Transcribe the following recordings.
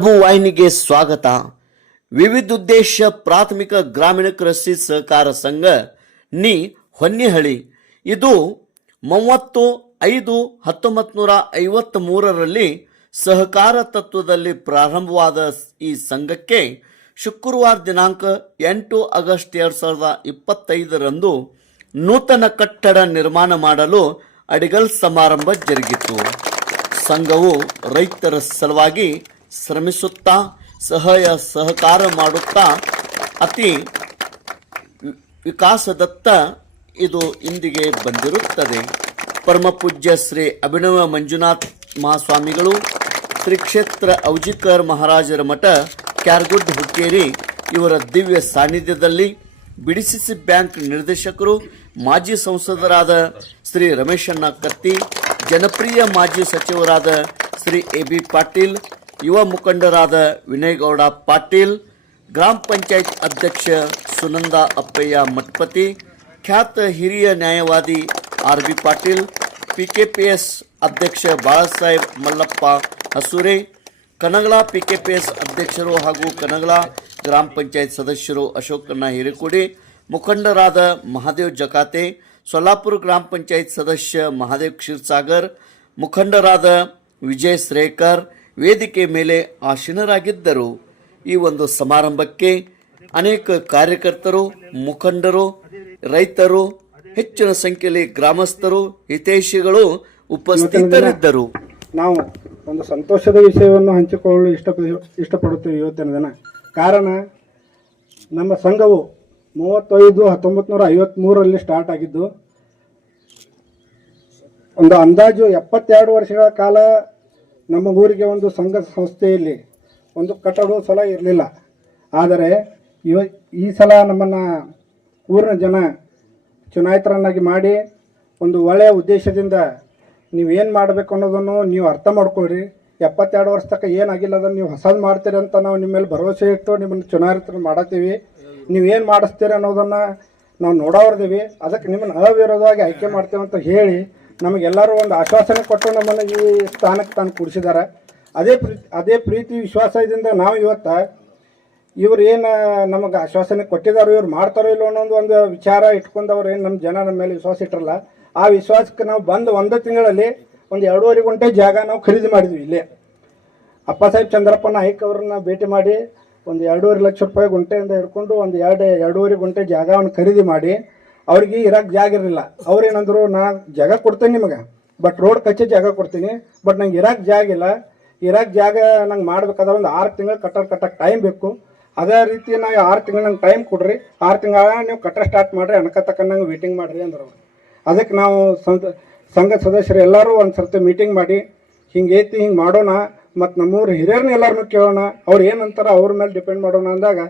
ಪ್ರಭು ವಾಹಿನಿಗೆ ಸ್ವಾಗತ. ವಿವಿಧೋದ್ದೇಶ ಪ್ರಾಥಮಿಕ ಗ್ರಾಮೀಣ ಕೃಷಿ ಸಹಕಾರ ಸಂಘ, ನಿ ಹೊನ್ನಿಹಳ್ಳಿ. ಇದು ಮೂವತ್ತು ಐದು ಹತ್ತೊಂಬತ್ತು ನೂರ ಐವತ್ತ್ ಮೂರರಲ್ಲಿ ಸಹಕಾರ ತತ್ವದಲ್ಲಿ ಪ್ರಾರಂಭವಾದ ಈ ಸಂಘಕ್ಕೆ ಶುಕ್ರವಾರ ದಿನಾಂಕ ಎಂಟು ಆಗಸ್ಟ್ ಎರಡು ಸಾವಿರದ ಇಪ್ಪತ್ತೈದರಂದು ನೂತನ ಕಟ್ಟಡ ನಿರ್ಮಾಣ ಮಾಡಲು ಅಡಿಗಲ್ ಸಮಾರಂಭ ಜರುಗಿತು. ಸಂಘವು ರೈತರ ಸಲುವಾಗಿ ಶ್ರಮಿಸುತ್ತಾ, ಸಹಾಯ, ಸಹಕಾರ ಮಾಡುತ್ತಾ. ಅತಿ ವಿಕಾಸದತ್ತ ಇದು ಇಂದಿಗೆ ಬಂದಿರುತ್ತದೆ. ಪರಮಪೂಜ್ಯ ಶ್ರೀ ಅಭಿನವ ಮಂಜುನಾಥ್ ಮಹಾಸ್ವಾಮಿಗಳು ಶ್ರೀ ಕ್ಷೇತ್ರ ಔಜಿಕರ್ ಮಹಾರಾಜರ ಮಠ, ಕ್ಯಾರ್ಗುಡ್, ಹುಕ್ಕೇರಿ, ಇವರ ದಿವ್ಯ ಸಾನ್ನಿಧ್ಯದಲ್ಲಿ ಬಿಡಿಸಿಸಿ ಬ್ಯಾಂಕ್ ನಿರ್ದೇಶಕರು, ಮಾಜಿ ಸಂಸದರಾದ ಶ್ರೀ ರಮೇಶಣ್ಣ ಕತ್ತಿ, ಜನಪ್ರಿಯ ಮಾಜಿ ಸಚಿವರಾದ ಶ್ರೀ ಎ ಪಾಟೀಲ್ ಯುವ ಮುಖಂಡರಾದ ವಿನಯಗೌಡ ಪಾಟೀಲ್, ಗ್ರಾಮ ಪಂಚಾಯತ್ ಅಧ್ಯಕ್ಷ ಸುನಂದ ಅಪ್ಪಯ್ಯ ಮಠಪತಿ, ಖ್ಯಾತ ಹಿರಿಯ ನ್ಯಾಯವಾದಿ ಆರ್ ಬಿ ಪಾಟೀಲ್, ಪಿಕೆಪಿಎಸ್ ಅಧ್ಯಕ್ಷ ಬಾಳಾಸಾಹೇಬ್ ಮಲ್ಲಪ್ಪ ಹಸೂರೆ, ಕನಗಲ ಪಿಕೆಪಿಎಸ್ ಅಧ್ಯಕ್ಷರು ಹಾಗೂ ಕನಗಲ ಗ್ರಾಮ ಪಂಚಾಯತ್ ಸದಸ್ಯರು ಅಶೋಕಣ್ಣ ಹಿರೇಕೊಡಿ, ಮುಖಂಡರಾದ ಮಹಾದೇವ್ ಜಕಾತೆ, ಸೊಲ್ಲಾಪುರ ಗ್ರಾಮ ಪಂಚಾಯತ್ ಸದಸ್ಯ ಮಹಾದೇವ್ ಕ್ಷೀರ್ಸಾಗರ್, ಮುಖಂಡರಾದ ವಿಜಯ್ ಶ್ರೇಕರ್ ವೇದಿಕೆ ಮೇಲೆ ಆಸೀನರಾಗಿದ್ದರು. ಈ ಒಂದು ಸಮಾರಂಭಕ್ಕೆ ಅನೇಕ ಕಾರ್ಯಕರ್ತರು, ಮುಖಂಡರು, ರೈತರು, ಹೆಚ್ಚಿನ ಸಂಖ್ಯೆಯಲ್ಲಿ ಗ್ರಾಮಸ್ಥರು, ಹಿತೈಷಿಗಳು ಉಪಸ್ಥಿತರಿದ್ದರು. ನಾವು ಒಂದು ಸಂತೋಷದ ವಿಷಯವನ್ನು ಹಂಚಿಕೊಳ್ಳಲು ಇಷ್ಟ ಇಷ್ಟಪಡುತ್ತೇವೆ ಇವತ್ತಿನ ದಿನ. ಕಾರಣ, ನಮ್ಮ ಸಂಘವು ಮೂವತ್ತೈದು ಹತ್ತೊಂಬತ್ತು ನೂರ ಐವತ್ತ್ಮೂರರಲ್ಲಿ ಸ್ಟಾರ್ಟ್ ಆಗಿದ್ದು, ಒಂದು ಅಂದಾಜು ಎಪ್ಪತ್ತೆರಡು ವರ್ಷಗಳ ಕಾಲ ನಮ್ಮ ಊರಿಗೆ ಒಂದು ಸಂಘ ಸಂಸ್ಥೆಯಲ್ಲಿ ಒಂದು ಕಟ್ಟಡ ಸಲ ಇರಲಿಲ್ಲ. ಆದರೆ ಇವ ಈ ಸಲ ನಮ್ಮನ್ನು ಊರಿನ ಜನ ಚುನಾಯಿತರನ್ನಾಗಿ ಮಾಡಿ ಒಂದು ಒಳ್ಳೆಯ ಉದ್ದೇಶದಿಂದ ನೀವೇನು ಮಾಡಬೇಕು ಅನ್ನೋದನ್ನು ನೀವು ಅರ್ಥ ಮಾಡ್ಕೊಳ್ರಿ ಎಪ್ಪತ್ತೆರಡು ವರ್ಷ ತನಕ ಏನಾಗಿಲ್ಲ ಅದನ್ನು ನೀವು ಹೊಸದು ಮಾಡ್ತೀರಿ ಅಂತ ನಾವು ನಿಮ್ಮ ಮೇಲೆ ಭರವಸೆ ಇಟ್ಟು ನಿಮ್ಮನ್ನು ಚುನಾಯಿತರು ಮಾಡತ್ತೀವಿ. ನೀವೇನು ಮಾಡಿಸ್ತೀರಿ ಅನ್ನೋದನ್ನು ನಾವು ನೋಡೋರ್ದೀವಿ ಅದಕ್ಕೆ ನಿಮ್ಮನ್ನು ಅವಿರೋಧವಾಗಿ ಆಯ್ಕೆ ಮಾಡ್ತೇವೆ ಅಂತ ಹೇಳಿ ನಮಗೆಲ್ಲರೂ ಒಂದು ಆಶ್ವಾಸನೆ ಕೊಟ್ಟು ನಮ್ಮನ್ನು ಈ ಸ್ಥಾನಕ್ಕೆ ತಾನು ಕೂಡಿಸಿದ್ದಾರೆ ಅದೇ ಪ್ರೀತಿ ಅದೇ ಪ್ರೀತಿ ವಿಶ್ವಾಸದಿಂದ ನಾವು ಇವತ್ತು ಇವ್ರು ಏನು ನಮಗೆ ಆಶ್ವಾಸನೆ ಕೊಟ್ಟಿದ್ದಾರೋ ಇವ್ರು ಮಾಡ್ತಾರೋ ಇಲ್ಲೋ ಅನ್ನೋದು ಒಂದು ವಿಚಾರ ಇಟ್ಕೊಂಡವ್ರು ಏನು ನಮ್ಮ ಜನ ನಮ್ಮ ಮೇಲೆ ವಿಶ್ವಾಸ ಇಟ್ಟಿರಲ್ಲ ಆ ವಿಶ್ವಾಸಕ್ಕೆ ನಾವು ಬಂದು ಒಂದು ತಿಂಗಳಲ್ಲಿ ಒಂದು ಎರಡೂವರೆ ಗುಂಟೆ ಜಾಗ ನಾವು ಖರೀದಿ ಮಾಡಿದ್ವಿ ಇಲ್ಲೇ. ಅಪ್ಪ ಸಾಹೇಬ್ ಚಂದ್ರಪ್ಪ ನಾಯ್ಕ ಅವ್ರನ್ನ ಭೇಟಿ ಮಾಡಿ, ಒಂದು ಎರಡೂವರೆ ಲಕ್ಷ ರೂಪಾಯಿ ಗುಂಟೆಯಿಂದ ಹಿಡ್ಕೊಂಡು ಒಂದು ಎರಡು, ಎರಡೂವರೆ ಗುಂಟೆ ಜಾಗವನ್ನು ಖರೀದಿ ಮಾಡಿ ಅವ್ರಿಗೆ ಇರಕ್ಕೆ ಜಾಗ ಇರಲಿಲ್ಲ. ಅವ್ರೇನಂದ್ರು ನಾ ಜಾಗ ಕೊಡ್ತೇನೆ ನಿಮಗೆ. ಬಟ್ ರೋಡ್ ಕಚ್ಚಿ ಜಾಗ ಕೊಡ್ತೀನಿ. ಬಟ್ ನಂಗೆ ಇರಕ್ಕೆ ಜಾಗ ಇಲ್ಲ. ಇರಕ್ಕೆ ಜಾಗ ನಂಗೆ ಮಾಡ್ಬೇಕಾದ್ರೆ ಒಂದು ಆರು ತಿಂಗಳು ಕಟ್ಟಡ ಕಟ್ಟಕ್ಕೆ ಟೈಮ್ ಬೇಕು. ಅದೇ ರೀತಿ ನಾವು ಆರು ತಿಂಗಳು ನಂಗೆ ಟೈಮ್ ಕೊಡ್ರಿ. ಆರು ತಿಂಗಳ ನೀವು ಕಟ್ಟ ಸ್ಟಾರ್ಟ್ ಮಾಡಿರಿ. ಅನ್ಕ ತಕ್ಕಂಗೆ ವೇಟಿಂಗ್ ಮಾಡಿರಿ ಅಂದರು ಅದಕ್ಕೆ ನಾವು ಸಂಘ ಸದಸ್ಯರು ಎಲ್ಲರೂ ಒಂದು ಸರ್ತಿ ಮೀಟಿಂಗ್ ಮಾಡಿ, ಹಿಂಗೆ ಐತಿ, ಹಿಂಗೆ ಮಾಡೋಣ. ಮತ್ತು ನಮ್ಮೂರು ಹಿರಿಯರನ್ನ ಎಲ್ಲರನ್ನೂ ಕೇಳೋಣ. ಅವ್ರು ಏನಂತಾರ ಅವ್ರ ಮೇಲೆ ಡಿಪೆಂಡ್ ಮಾಡೋಣ ಅಂದಾಗ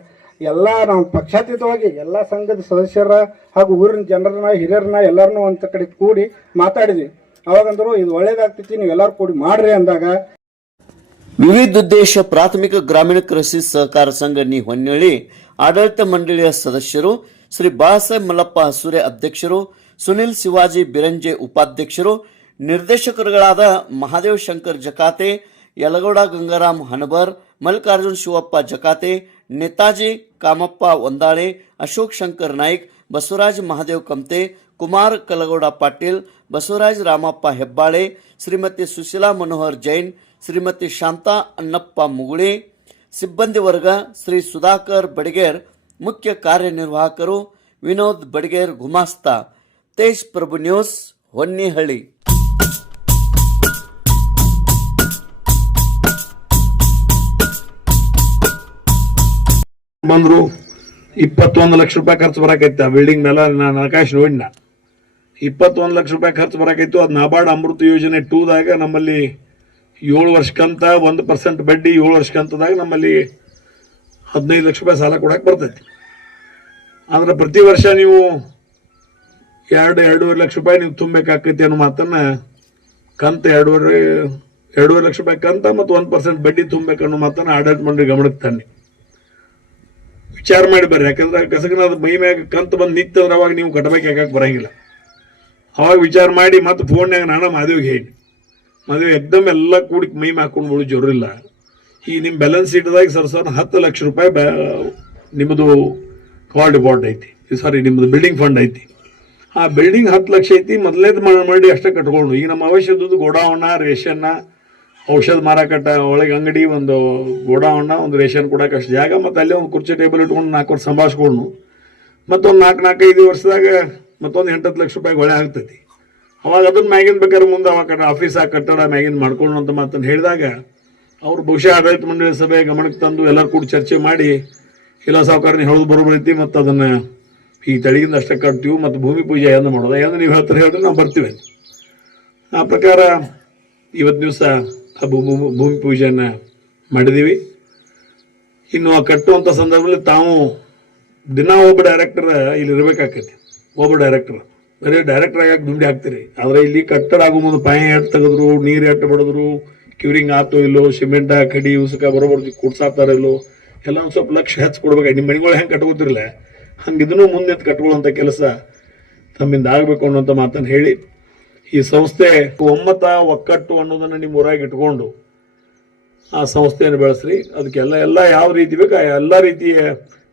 ಎಲ್ಲ ನಾವು ಪಕ್ಷಾತೀತವಾಗಿ ಎಲ್ಲ ಸಂಘದ ಸದಸ್ಯರ ಹಾಗೂ ಊರಿನ ಜನರನ್ನ, ಹಿರಿಯರನ್ನ ಎಲ್ಲರನ್ನೂ ಒಂದು ಕಡೆ ಕೂಡಿ ಮಾತಾಡಿದ್ವಿ. ಅವಾಗಂದ್ರು ಇದು ಒಳ್ಳೇದಾಗ್ತೈತಿ ನೀವು ಎಲ್ಲರೂ ಕೂಡಿ ಮಾಡ್ರಿ ಅಂದಾಗ. ವಿವಿಧ ಉದ್ದೇಶ ಪ್ರಾಥಮಿಕ ಗ್ರಾಮೀಣ ಕೃಷಿ ಸಹಕಾರ ಸಂಘ ನಿ ಹೊನ್ನಳ್ಳಿ ಆಡಳಿತ ಮಂಡಳಿಯ ಸದಸ್ಯರು ಶ್ರೀ ಬಾಳಾಸಾಹೇಬ್ ಮಲ್ಲಪ್ಪ ಹಸೂರೆ ಅಧ್ಯಕ್ಷರು, ಸುನಿಲ್ ಶಿವಾಜಿ ಬಿರಂಜೆ ಉಪಾಧ್ಯಕ್ಷರು, ನಿರ್ದೇಶಕರುಗಳಾದ ಮಹಾದೇವ್ ಶಂಕರ್ ಜಕಾತೆ, ಯಲಗೌಡ ಗಂಗಾರಾಮ್ ಹನಬರ್, ಮಲ್ಲಿಕಾರ್ಜುನ್ ಶಿವಪ್ಪ ಜಕಾತೆ ನೇತಾಜಿ, ಕಾಮಪ್ಪ ಒಂದಾಳೆ, ಅಶೋಕ್ ಶಂಕರ್ ನಾಯ್ಕ್, ಬಸವರಾಜ್ ಮಹಾದೇವ್ ಕಮ್ತೆ ಕುಮಾರ್ ಕಲಗೌಡ ಪಾಟೀಲ್, ಬಸವರಾಜ್ ರಾಮಪ್ಪ ಹೆಬ್ಬಾಳೆ, ಶ್ರೀಮತಿ ಸುಶೀಲಾ ಮನೋಹರ್ ಜೈನ್, ಶ್ರೀಮತಿ ಶಾಂತಾ ಅಣ್ಣಪ್ಪ ಮುಗುಳಿ, ಸಿಬ್ಬಂದಿ ವರ್ಗ, ಶ್ರೀ ಸುಧಾಕರ್ ಬಡಿಗೇರ್, ಮುಖ್ಯ ಕಾರ್ಯನಿರ್ವಾಹಕರು, ವಿನೋದ್ ಬಡಿಗೇರ್ ಗುಮಾಸ್ತಾ. ತೇಜ್ ಪ್ರಭು ನ್ಯೂಸ್ ಹೊನ್ನಿಹಳ್ಳಿ. ಬಂದ್ರು ಇಪ್ಪತ್ತೊಂದು ಲಕ್ಷ ರೂಪಾಯಿ ಖರ್ಚು ಬರಕೈತೆ ಆ ಬಿಲ್ಡಿಂಗ್ ಮೇಲೆ ನಾನು ಆಕಾಶ್ ನೋಡಿನ ಇಪ್ಪತ್ತೊಂದು ಲಕ್ಷ ರೂಪಾಯಿ ಖರ್ಚು ಬರಾಕೈತು ಅದು ನಾಬಾರ್ಡ್ ಅಮೃತ ಯೋಜನೆ ಟೂದಾಗ ನಮ್ಮಲ್ಲಿ ಏಳು ವರ್ಷಕ್ಕಂತ ಒಂದು ಪರ್ಸೆಂಟ್ ಬಡ್ಡಿ ಏಳು ವರ್ಷಕ್ಕಂತದಾಗ ನಮ್ಮಲ್ಲಿ ಹದಿನೈದು ಲಕ್ಷ ರೂಪಾಯಿ ಸಾಲ ಕೊಡಕ್ಕೆ ಬರ್ತೈತಿ. ಆದರೆ ಪ್ರತಿ ವರ್ಷ ನೀವು ಎರಡು, ಎರಡೂವರೆ ಲಕ್ಷ ರೂಪಾಯಿ ನೀವು ತುಂಬಬೇಕಾಕೈತಿ ಅನ್ನೋ ಮಾತನ್ನ ಕಂತ ಎರಡೂವರೆ ಎರಡೂವರೆ ಲಕ್ಷ ರೂಪಾಯಿ ಕಂತ ಮತ್ತು ಒಂದು ಪರ್ಸೆಂಟ್ ಬಡ್ಡಿ ತುಂಬಬೇಕನ್ನೋ ಮಾತನ್ನು ಆಡಳಿತ ಮಂಡಳಿ ಗಮನಕ್ಕೆ ತನ್ನಿ ವಿಚಾರ ಮಾಡಿ ಬರ್ರಿ. ಯಾಕಂದ್ರೆ ಗಸಗನಾದ ಮೈ ಮ್ಯಾಗ ಕಂತು ಬಂದು ನಿಂತಂದ್ರೆ ಅವಾಗ ನೀವು ಕಟ್ಟಬೇಕು ಯಾಕೆ ಬರಂಗಿಲ್ಲ. ಅವಾಗ ವಿಚಾರ ಮಾಡಿ ಮತ್ತೆ ಫೋನ್ಯಾಗ ನಾನು ಮದುವೆಗೆ ಹೇಳಿ ಮದುವೆ ಎಕ್ದಮ್ ಎಲ್ಲ ಕೂಡಿ ಮೈ ಹಾಕೊಂಡು ಬಿಡು, ಜೋರಿಲ್ಲ. ಈ ನಿಮ್ಮ ಬ್ಯಾಲೆನ್ಸ್ ಶೀಟ್ದಾಗ ಸರ್ ಸರ್ ಹತ್ತು ಲಕ್ಷ ರೂಪಾಯಿ ಬ್ಯಾ ನಿಮ್ಮದು ಕಾಲ್ ಡಿಪಾರ್ಟ್ ಐತಿ. ಸಾರಿ ನಿಮ್ಮದು ಬಿಲ್ಡಿಂಗ್ ಫಂಡ್ ಐತಿ. ಆ ಬಿಲ್ಡಿಂಗ್ ಹತ್ತು ಲಕ್ಷ ಐತಿ, ಮೊದಲೇದು ಮಾಡಿ ಅಷ್ಟೇ ಕಟ್ಕೊಂಡು ಈಗ ನಮ್ಮ ಅವಶ್ಯದ್ದು ಗೋಡಾವಣ ರೇಷನ್ನ ಔಷಧ ಮಾರಾಕಟ್ಟ ಒಳಗೆ ಅಂಗಡಿ ಒಂದು ಗೋಡಾವಣ್ಣ ಒಂದು ರೇಷನ್ ಕೊಡಕ್ಕೆ ಅಷ್ಟು ಜಾಗ, ಮತ್ತು ಅಲ್ಲೇ ಒಂದು ಕುರ್ಚಿ ಟೇಬಲ್ ಇಟ್ಕೊಂಡು ನಾಲ್ಕು ವರ್ಷ ಸಂಭಾಷಿಸ್ಕೊಂಡು ಮತ್ತೊಂದು ನಾಲ್ಕು ನಾಲ್ಕೈದು ವರ್ಷದಾಗ ಮತ್ತೊಂದು ಎಂಟತ್ತು ಲಕ್ಷ ರೂಪಾಯಿ ಹೊಳೆ ಆಗ್ತೈತಿ. ಅವಾಗ ಅದನ್ನ ಮ್ಯಾಗಿನ ಬೇಕಾದ್ರೆ ಮುಂದೆ ಅವಾಗ ಕಟ್ಟ ಆಫೀಸ್ ಆ ಕಟ್ಟಡ ಮ್ಯಾಗಿನ ಮಾಡ್ಕೊಂಡು ಅಂತ ಮಾತನ್ನು ಹೇಳಿದಾಗ ಅವ್ರು ಬಹುಶಃ ಆಡಳಿತ ಮಂಡಳಿ ಸಭೆ ಗಮನಕ್ಕೆ ತಂದು ಎಲ್ಲರೂ ಕೂಡ ಚರ್ಚೆ ಮಾಡಿ, ಇಲ್ಲ ಸಾವುಕಾರನ, ಹೇಳೋದು ಬರೋಬರೈತಿ ಮತ್ತು ಅದನ್ನು ಈ ತಳಿಗಿಂದ ಅಷ್ಟೇ ಕಟ್ತೀವಿ, ಮತ್ತು ಭೂಮಿ ಪೂಜೆ ಏನು ಮಾಡೋದು? ಏನು ನೀವು ಹೇಳ್ತಾರೆ ಹೇಳಿದ್ರೆ ನಾವು ಬರ್ತೀವಿ. ಆ ಪ್ರಕಾರ ಇವತ್ತು ದಿವಸ ಆ ಭೂಮಿ ಭೂಮಿ ಪೂಜೆಯನ್ನು ಮಾಡಿದ್ದೀವಿ ಇನ್ನು ಆ ಕಟ್ಟುವಂಥ ಸಂದರ್ಭದಲ್ಲಿ ತಾವು ದಿನ ಒಬ್ಬ ಡೈರೆಕ್ಟರ್ ಇಲ್ಲಿ ಇರಬೇಕಾಗ್ತೈತಿ ಒಬ್ಬ ಡೈರೆಕ್ಟರ್ ಬರೀ ಡೈರೆಕ್ಟರ್ ಆಗಿ ದುಂಡಿ ಹಾಕ್ತೀರಿ? ಆದರೆ ಇಲ್ಲಿ ಕಟ್ಟಡ ಆಗೋ ಮುಂದೆ ಪಾಯ ಎಟ್ಟು ತೆಗೆದ್ರು, ನೀರು ಎಟ್ಟು ಬಡಿದ್ರು ಕ್ಯೂರಿಂಗ್ ಆತು ಇಲ್ಲೋ ಸಿಮೆಂಟ ಕಡಿ, ಉಸುಕ ಬರೋಬರ್ ಕುಡ್ಸಾತಾರ ಇಲ್ಲೋ ಎಲ್ಲ ಒಂದು ಸ್ವಲ್ಪ ಲಕ್ಷ ಹೆಚ್ಚು ಕೊಡ್ಬೇಕು? ನಿಮ್ಮ ಮನೆಗಳು ಹೆಂಗೆ ಕಟ್ಕೋತಿರಲ್ಲ? ಹಂಗೆ ಇದನ್ನು ಮುಂದೆ ಕಟ್ಕೊಳ್ಳುವಂಥ ಕೆಲಸ ತಮ್ಮಿಂದ ಆಗಬೇಕು ಅನ್ನೋಂಥ ಮಾತನ್ನು ಹೇಳಿ ಈ ಸಂಸ್ಥೆ ಒಮ್ಮತ ಒಕ್ಕಟ್ಟು ಅನ್ನೋದನ್ನು ನಿಮ್ಮ ಊರಾಗಿ ಇಟ್ಕೊಂಡು ಆ ಸಂಸ್ಥೆಯನ್ನು ಬೆಳೆಸ್ರಿ. ಅದಕ್ಕೆಲ್ಲ ಎಲ್ಲ ಯಾವ ರೀತಿ ಬೇಕು ಆ ಎಲ್ಲ ರೀತಿಯ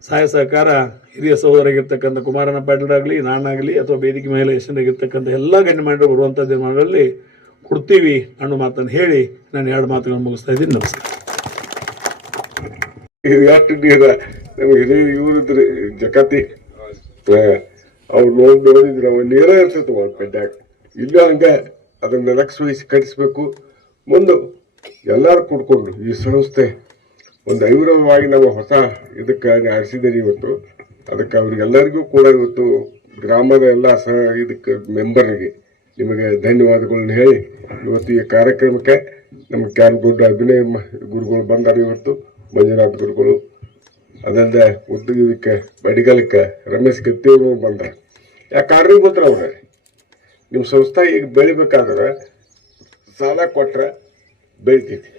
ಸಹಾಯ ಸಹಕಾರ ಹಿರಿಯ ಸಹೋದರಾಗಿರ್ತಕ್ಕಂಥ ಕುಮಾರನ ಪಾಟೀಲಾಗಲಿ ನಾನಾಗಲಿ ಅಥವಾ ವೇದಿಕೆ ಮೇಲೆ ಹೆಸರಾಗಿರ್ತಕ್ಕಂಥ ಎಲ್ಲ ಗಣ್ಯಮಾನ್ಯರು ಬರುವಂಥ ದಿನಗಳಲ್ಲಿ ಕೊಡ್ತೀವಿ ಅನ್ನೋ ಮಾತನ್ನು ಹೇಳಿ ನಾನು ಎರಡು ಮಾತುಗಳನ್ನು ಮುಗಿಸ್ತಾ ಇದ್ದೀನಿ. ನಮಸ್ಕಾರ. ಇವ್ರಿದ್ರಿ ಜಕತಿ. ಅವ್ರು ನೋಡಿ ನೋಡಿದ್ರೆ ಅವ ನೀರ ಇರ್ತೈತೆ ಒಂದು ಪೆಡ್ಡಾಗ ಇಲ್ಲೂ ಅದನ್ನು ಲಕ್ಷ ವಹಿಸಿ ಕಟ್ಟಿಸ್ಬೇಕು. ಮುಂದೆ ಎಲ್ಲರೂ ಕೂಡ್ಕೊಂಡು ಈ ಸಂಸ್ಥೆ ಒಂದು ಐವರವಾಗಿ ನಾವು ಹೊಸ ಇದಕ್ಕೆ ಆರಿಸಿದ್ದೀರಿ ಇವತ್ತು. ಅದಕ್ಕೆ ಅವ್ರಿಗೆಲ್ಲರಿಗೂ ಕೂಡ ಇವತ್ತು ಗ್ರಾಮದ ಎಲ್ಲ ಸ ಇದಕ್ಕೆ ಮೆಂಬರ್ಗೆ ನಿಮಗೆ ಧನ್ಯವಾದಗಳನ್ನ ಹೇಳಿ ಇವತ್ತು ಈ ಕಾರ್ಯಕ್ರಮಕ್ಕೆ ನಮ್ಮ ಕ್ಯಾನ್ ದೊಡ್ಡ ಅಭಿನಯ ಗುರುಗಳು ಬಂದಾರೆ ಇವತ್ತು, ಮಂಜುನಾಥ್ ಗುರುಗಳು. ಅದಲ್ಲದೆ ಉದ್ಯೋಗಕ್ಕೆ, ಬಡಿಗಲಕ್ಕೆ ರಮೇಶ್ ಕತ್ತಿಯವರು ಬಂದ ಯಾಕೆ ಕಾರಣೀಭೂತರ ಅವ್ರೆ? ನಿಮ್ಮ ಸಂಸ್ಥೆ ಈಗ ಬೆಳಿಬೇಕಾದ್ರೆ ಸಾಲ ಕೊಟ್ಟರೆ ಬೆಳಿತೈತಿ.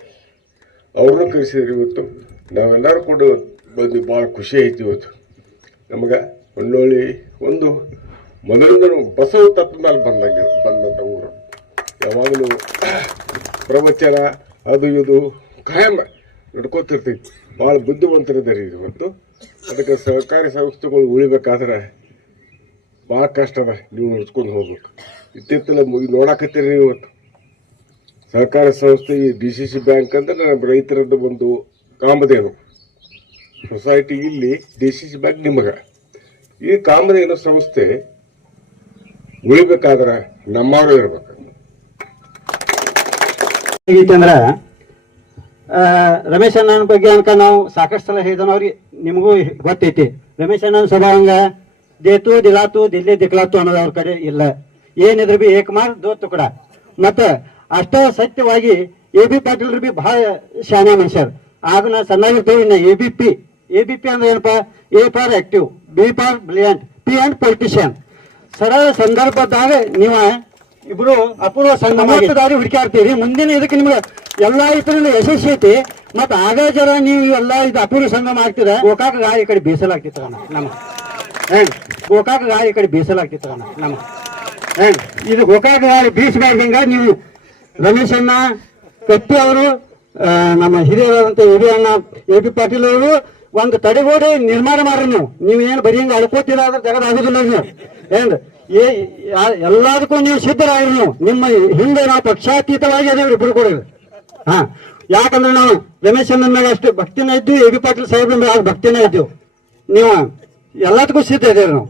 ಅವ್ರನ್ನೂ ಕರೆಸಿದ್ರಿ ಇವತ್ತು. ನಾವೆಲ್ಲರೂ ಕೂಡ ಬಂದು ಭಾಳ ಖುಷಿ ಐತಿ ಇವತ್ತು. ನಮಗೆ ಹೊನ್ನೋಳಿ ಒಂದು ಮೊದಲಿಂದ ಬಸವ ತತ್ವ ಮೇಲೆ ಬಂದಂಗೆ ಬಂದಂಥ ಊರು. ಯಾವಾಗಲೂ ಪ್ರವಚನ, ಅದು ಇದು ಕಾಯಂ ನಡ್ಕೋತಿರ್ತೈತಿ. ಭಾಳ ಬುದ್ಧಿವಂತರಿದ್ದಾರೆ ಇವತ್ತು. ಅದಕ್ಕೆ ಸಹಕಾರಿ ಸಂಸ್ಥೆಗಳು ಉಳಿಬೇಕಾದ್ರೆ ಭಾಳ ಕಷ್ಟ ಅದ. ನೀವು ನಡ್ಸ್ಕೊಂಡು ಹೋಗ್ಬೇಕು. ಇತ್ತಿತ್ತಲ ಮುಗಿ ನೋಡಾಕತ್ತೀರಿ ನೀವು ಇವತ್ತು. ಸಹಕಾರ ಸಂಸ್ಥೆ ಈ ಡಿ ಸಿ ಸಿ ಬ್ಯಾಂಕ್ ಅಂದ್ರೆ ನಮ್ಮ ರೈತರದ್ದು ಒಂದು ಕಾಮಧೇನು. ಸೊಸೈಟಿ ಇಲ್ಲಿ ಡಿ ಸಿ ಸಿ ಬ್ಯಾಂಕ್ ನಿಮಗೆ. ಈ ಕಾಮಧೇನು ಸಂಸ್ಥೆ ಉಳಿಬೇಕಾದ್ರೆ ನಮ್ಮವರು ಇರ್ಬೇಕು. ಅಂದ್ರ ರಮೇಶ್ ಅಣ್ಣನ ಬಗ್ಗೆ ಅನ್ಕ ನಾವು ಸಾಕಷ್ಟು ಸಲ ಹೇಳಿದನು ಅವ್ರಿಗೆ ನಿಮಗೂ ಗೊತ್ತೈತಿ. ರಮೇಶ್ ಅಣ್ಣನ ಸ್ವಭಾವಂಗ ದೇತು ದಿಲಾತು ದಿಲ್ಲಿ ದಿಕ್ಲಾತು ಅನ್ನೋದು ಅವ್ರ ಕಡೆ ಇಲ್ಲ. ಏನಿದ್ರು ಬಿ ಏಕಮಾರ್ ದೋ ತುಕಡ ಮತ್ತ ಅಷ್ಟ ಸತ್ಯವಾಗಿ ಎ ಬಿ ಪಾಟೀಲ್ರು ಬಿ ಬಹಳ ಶಾನೆ ಮನುಷ್ಯರು. ಆಗ ನಾ ಸಣ್ಣಾಗಿರ್ತೀವಿ ಇನ್ನ A B P. A B P ಅಂದ್ರೆ ಏನಪ್ಪಾ? A for active B for brilliant P and politician. ಸರಳ ಸಂದರ್ಭದಾಗ ನೀವ ಇಬ್ರು ಅಪೂರ್ವ ಸಂಗಮದಾರಿ ಹುಡುಕಾಡ್ತೀರಿ ಮುಂದಿನ ಇದಕ್ಕೆ ನಿಮ್ಗೆ ಎಲ್ಲಾ ಇದ್ರಿಂದ ಯಶಸ್ವಿ ಐತಿ. ಮತ್ತ ಆಗ ಜರ ನೀವು ಎಲ್ಲಾ ಇದು ಅಪೂರ್ವ ಸಂಗಮ ಆಗ್ತಿದ ಗೋಕಾಕ ಗಾಳಿ ಈ ಕಡೆ ಬೀಸಲಾಗ್ತಿತ್ತ ನಮ್ಮ. ಗೋಕಾಕ ಗಾಳಿ ಈ ಕಡೆ ಬೀಸಲಾಗ್ತಿತ್ತ ನಮ್ಮ. ಇದು ಗೋಕಾಕ ಗಾಳಿ ಬೀಸಬಾರ್ದಂಗ ನೀವು ರಮೇಶಣ್ಣ ಕತ್ತಿ ಅವರು ನಮ್ಮ ಹಿರಿಯರಾದಂಥ ಅಣ್ಣ, ಎ ಪಿ ಪಾಟೀಲ್ ಅವರು ಒಂದು ತಡೆಗೋಡೆ ನಿರ್ಮಾಣ ಮಾಡ್ರಿ ನೀವು. ನೀವು ಏನು ಬರೀ ಹಿಂಗೆ ಅಳ್ಕೋತೀರ ಜಗದ ತೆಗೆದಾಗುದಿಲ್ಲ ನೀವು. ಏನ್, ಏ ಎಲ್ಲದಕ್ಕೂ ನೀವು ಸಿದ್ಧರಾಗ್ರಿ ನೀವು. ನಿಮ್ಮ ಹಿಂದೆ ನಾವು ಪಕ್ಷಾತೀತವಾಗಿ ಅದೇವ್ರಿ ಇಬ್ಬರು ಕೂಡ. ಹಾ, ಯಾಕಂದ್ರೆ ನಾವು ರಮೇಶ್ ಅಣ್ಣನ ಮೇಲೆ ಅಷ್ಟು ಭಕ್ತಿನ ಇದ್ವಿ ಎ ಪಾಟೀಲ್ ಸಾಹೇಬ್ರ ಮೇಲೆ ಭಕ್ತಿನ ಇದ್ದೀವಿ ನೀವು ಎಲ್ಲದಕ್ಕೂ ಸಿದ್ಧ ಇದ್ದೀರಿ ನಾವು.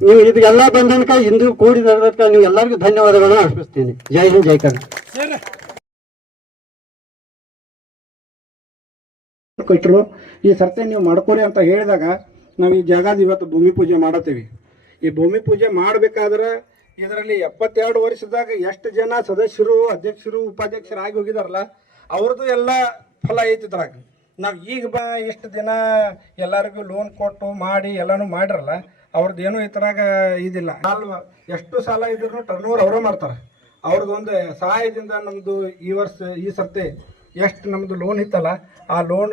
ನೀವು ಇದೆಲ್ಲ ಬಂದನಕ ಇಂದು ಕೂಡಿದಕ್ಕ ನೀವು ಎಲ್ಲರಿಗೂ ಧನ್ಯವಾದಗಳನ್ನು ಅರ್ಪಿಸ್ತೀನಿ. ಜೈ ಹಿಂದ್ ಜೈ ಕರ್ನಾಟಕ. ಕೊಟ್ಟರು ಈ ಸರ್ತೆ ನೀವು ಮಾಡ್ಕೊರಿ ಅಂತ ಹೇಳಿದಾಗ ನಾವು ಈ ಜಾಗ ಇವತ್ತು ಭೂಮಿ ಪೂಜೆ ಮಾಡತ್ತೀವಿ. ಈ ಭೂಮಿ ಪೂಜೆ ಮಾಡಬೇಕಾದ್ರೆ ಇದರಲ್ಲಿ ಎಪ್ಪತ್ತೆರಡು ವರ್ಷದಾಗ ಎಷ್ಟು ಜನ ಸದಸ್ಯರು ಅಧ್ಯಕ್ಷರು ಉಪಾಧ್ಯಕ್ಷರು ಆಗಿ ಹೋಗಿದಾರಲ್ಲ ಅವ್ರದ್ದು ಎಲ್ಲ ಫಲ ಐತಿ ಇದ್ರಾಗ. ನಾವು ಈಗ ಬ ಎಷ್ಟು ದಿನ ಎಲ್ಲರಿಗೂ ಲೋನ್ ಕೊಟ್ಟು ಮಾಡಿ ಎಲ್ಲನೂ ಮಾಡಿರಲ್ಲ ಅವ್ರದ್ದು ಏನೂ ಇದ್ರಾಗ ಇದಿಲ್ಲ. ಅಲ್ವಾ ಎಷ್ಟು ಸಾಲ ಇದ್ರು ಟರ್ನ್ ಓವರ್ ಅವರೇ ಮಾಡ್ತಾರೆ. ಅವ್ರದ್ದೊಂದು ಸಹಾಯದಿಂದ ನಮ್ಮದು ಈ ವರ್ಷ, ಈ ಸರ್ತಿ ಎಷ್ಟು ನಮ್ಮದು ಲೋನ್ ಇತ್ತಲ್ಲ, ಆ ಲೋನ್